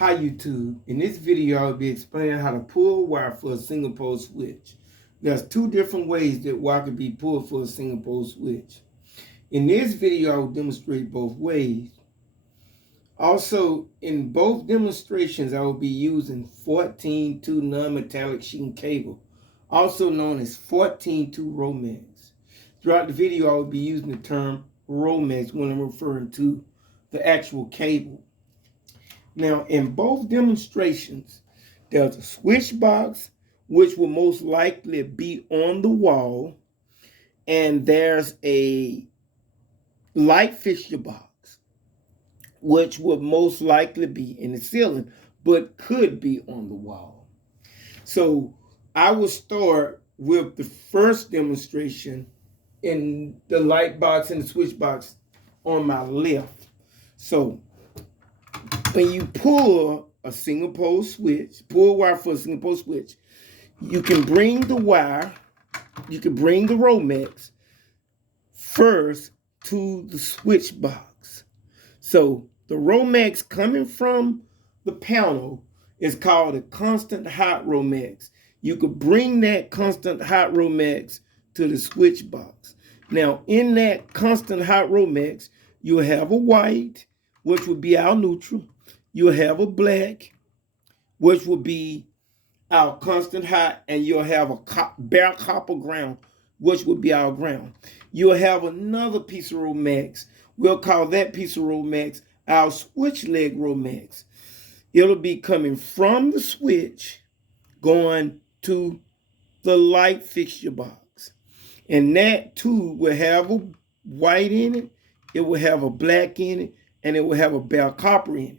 Hi YouTube. In this video, I'll be explaining how to pull wire for a single pole switch. There's two different ways that wire can be pulled for a single pole switch. In this video, I will demonstrate both ways. Also, in both demonstrations, I will be using 14-2 non-metallic sheathing cable, also known as 14-2 Romex. Throughout the video, I will be using the term Romex when I'm referring to the actual cable. Now, in both demonstrations, there's a switch box, which will most likely be on the wall, and there's a light fixture box, which would most likely be in the ceiling, but could be on the wall. So I will start with the first demonstration in the light box and the switch box on my left. So when you pull a single pole switch, pull wire for a single pole switch, you can bring the wire, you can bring the Romex first to the switch box. So the Romex coming from the panel is called a constant hot Romex. You could bring that constant hot Romex to the switch box. Now, in that constant hot Romex, you'll have a white, which would be our neutral. You'll have a black, which will be our constant hot, and you'll have a bare copper ground, which would be our ground. You'll have another piece of Romex. We'll call that piece of Romex our switch leg Romex. It'll be coming from the switch going to the light fixture box. And that too will have a white in it, it will have a black in it, and it will have a bare copper in it.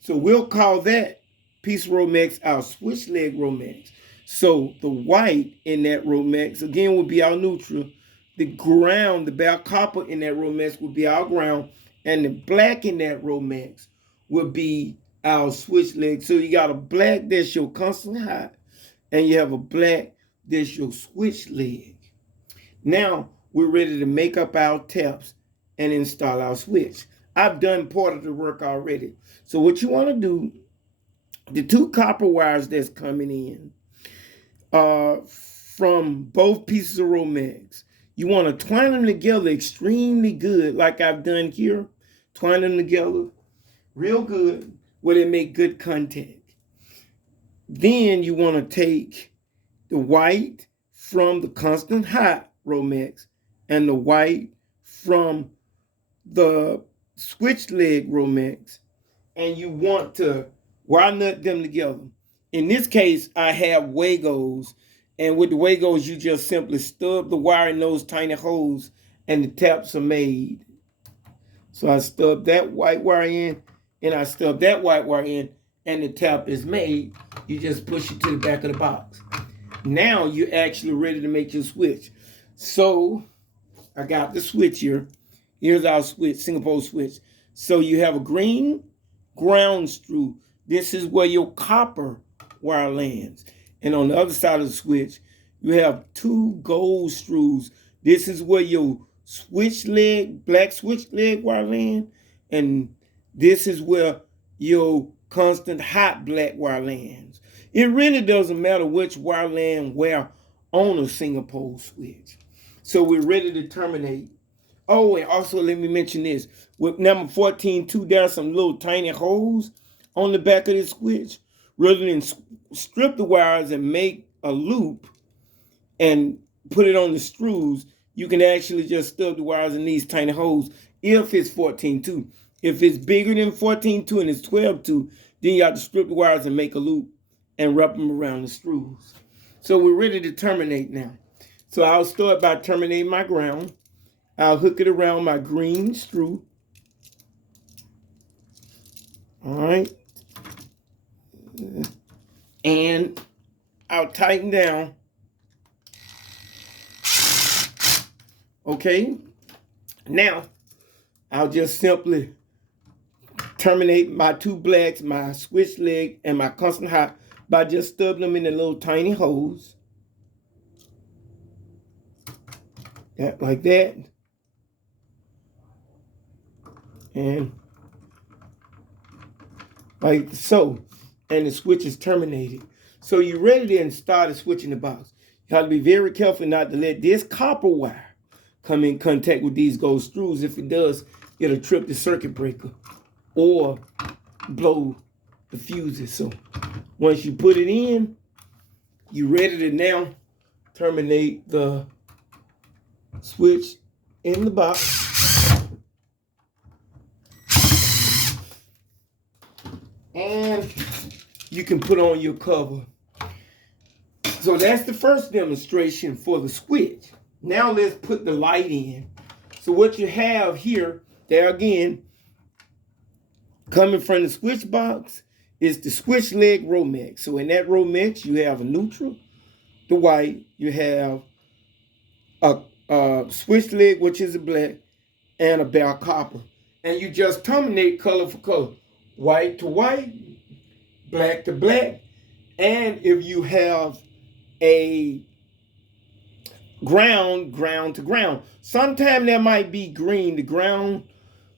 So we'll call that piece of Romex our switch leg Romex. So the white in that Romex, again, will be our neutral. The ground, the bare copper in that Romex will be our ground. And the black in that Romex will be our switch leg. So you got a black that's your constant hot, and you have a black that's your switch leg. Now we're ready to make up our taps and install our switch. I've done part of the work already. So what you want to do, the two copper wires that's coming in from both pieces of Romex, you want to twine them together extremely good, like I've done here. Twine them together real good where they make good contact. Then you want to take the white from the constant hot Romex and the white from the switch leg Romex, and you want to wire nut them together. In this case, I have Wagos, and with the Wagos, you just simply stub the wire in those tiny holes, and the taps are made. So I stub that white wire in, and I stub that white wire in, and the tap is made. You just push it to the back of the box. Now you're actually ready to make your switch. So I got the switch here. Here's our switch, single pole switch. So you have a green ground screw. This is where your copper wire lands. And on the other side of the switch, you have two gold screws. This is where your switch leg, black switch leg wire lands. And this is where your constant hot black wire lands. It really doesn't matter which wire land where on a single pole switch. So we're ready to terminate. Oh, and also let me mention this. With number 14.2, there are some little tiny holes on the back of this switch. Rather than strip the wires and make a loop and put it on the screws, you can actually just stub the wires in these tiny holes if it's 14.2. If it's bigger than 14.2 and it's 12.2, then you have to strip the wires and make a loop and wrap them around the screws. So we're ready to terminate now. So I'll start by terminating my ground. I'll hook it around my green screw. All right. And I'll tighten down. Okay. Now, I'll just simply terminate my two blacks, my switch leg, and my constant hot by just stubbing them in the little tiny holes. That, like that. And like so, and the switch is terminated. So you're ready to install the switch in the box. You have to be very careful not to let this copper wire come in contact with these gold screws. If it does, it'll trip the circuit breaker or blow the fuses. So once you put it in, you're ready to now terminate the switch in the box. And you can put on your cover. So that's the first demonstration for the switch. Now let's put the light in. So what you have here, there again, coming from the switch box is the switch leg Romex. So in that Romex, you have a neutral, the white, you have a switch leg, which is a black, and a bare copper. And you just terminate color for color. White to white, black to black, and if you have a ground to ground. Sometimes there might be green. The ground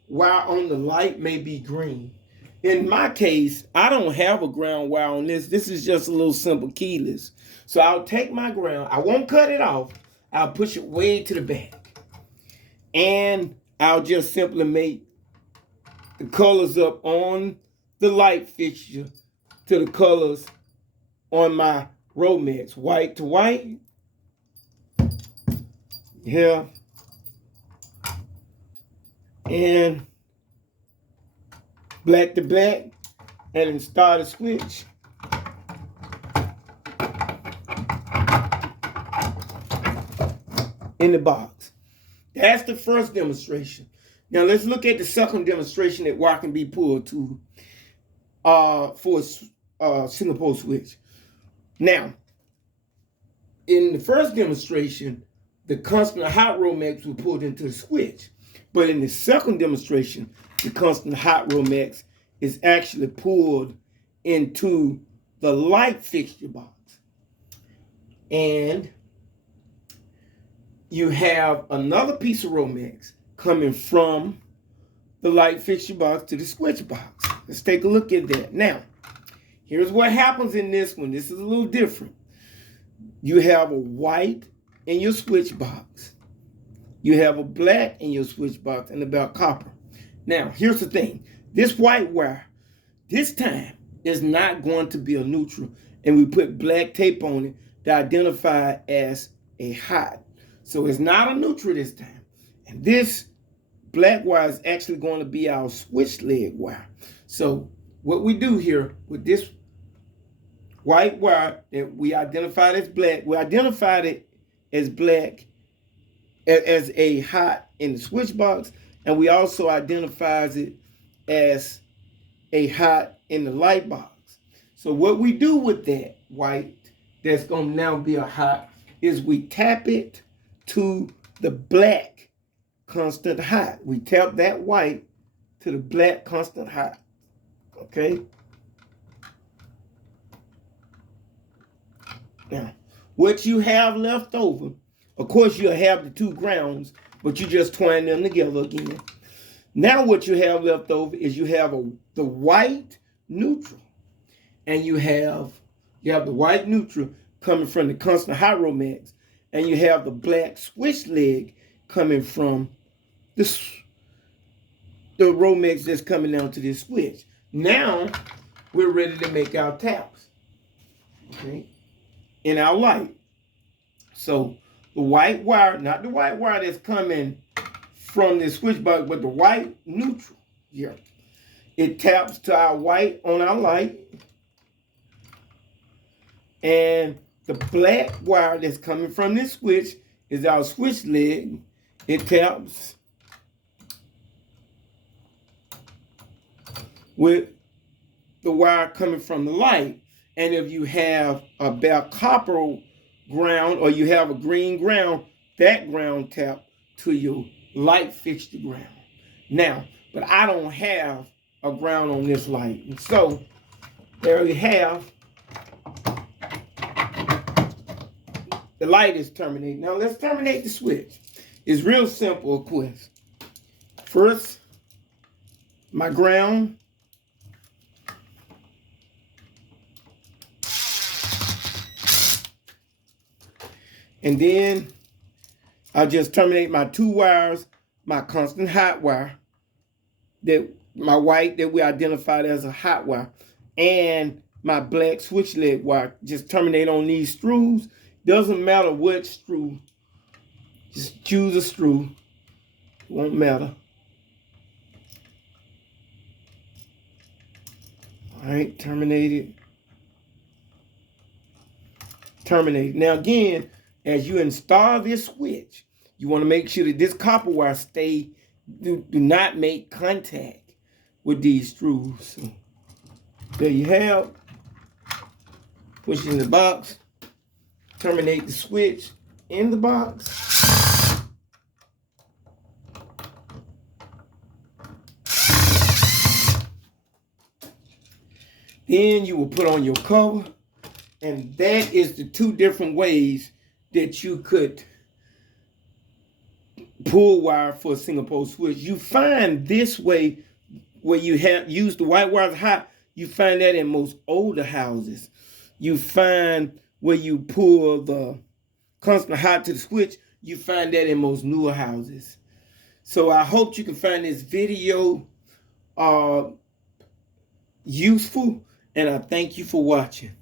wire on the light may be green. In my case, I don't have a ground wire on this. This is just a little simple keyless. So I'll take my ground. I won't cut it off. I'll push it way to the back. And I'll just simply make the colors up on the light fixture to the colors on my Romex. White to white. Here. And black to black. And install the switch. In the box. That's the first demonstration. Now let's look at the second demonstration that wire can be pulled to for a single pole switch. Now, in the first demonstration, the constant hot Romex was pulled into the switch. But in the second demonstration, the constant hot Romex is actually pulled into the light fixture box. And you have another piece of Romex coming from the light fixture box to the switch box. Let's take a look at that. Now, here's what happens in this one. This is a little different. You have a white in your switch box. You have a black in your switch box and about copper. Now, here's the thing. This white wire, this time, is not going to be a neutral. And we put black tape on it to identify as a hot. So it's not a neutral this time. And this black wire is actually going to be our switch leg wire. So what we do here with this white wire that we identified as black, we identified it as black as a hot in the switch box, and we also identifies it as a hot in the light box. So what we do with that white that's going to now be a hot is we tap it to the black constant hot. We tap that white to the black constant hot. Okay? Now, what you have left over, of course you'll have the two grounds, but you just twine them together again. Now what you have left over is you have the white neutral. And you have the white neutral coming from the constant hot Romex. And you have the black switch leg coming from the Romex that's coming down to this switch. Now, we're ready to make our taps, okay, in our light. So, the white wire, not the white wire that's coming from the switch box, but the white neutral here. It taps to our white on our light. And the black wire that's coming from this switch is our switch leg. It taps with the wire coming from the light. And if you have a bare copper ground or you have a green ground, that ground tap to your light fixture ground. Now, but I don't have a ground on this light. And so there we have the light is terminated. Now let's terminate the switch. It's real simple, of course. First, my ground And then I'll just terminate my 2 wires, my constant hot wire, that my white that we identified as a hot wire, and my black switch leg wire. Just terminate on these screws. Doesn't matter what screw. Just choose a screw. Won't matter. All right, terminate it. Terminate it. Now again, as you install this switch, you want to make sure that this copper wire do not make contact with these screws. So there you have. Push it in the box. Terminate the switch in the box. Then you will put on your cover, and that is the 2 different ways that you could pull wire for a single pole switch. You find this way where you have used the white wires hot, you find that in most older houses. You find where you pull the constant hot to the switch, you find that in most newer houses. So I hope you can find this video useful, and I thank you for watching.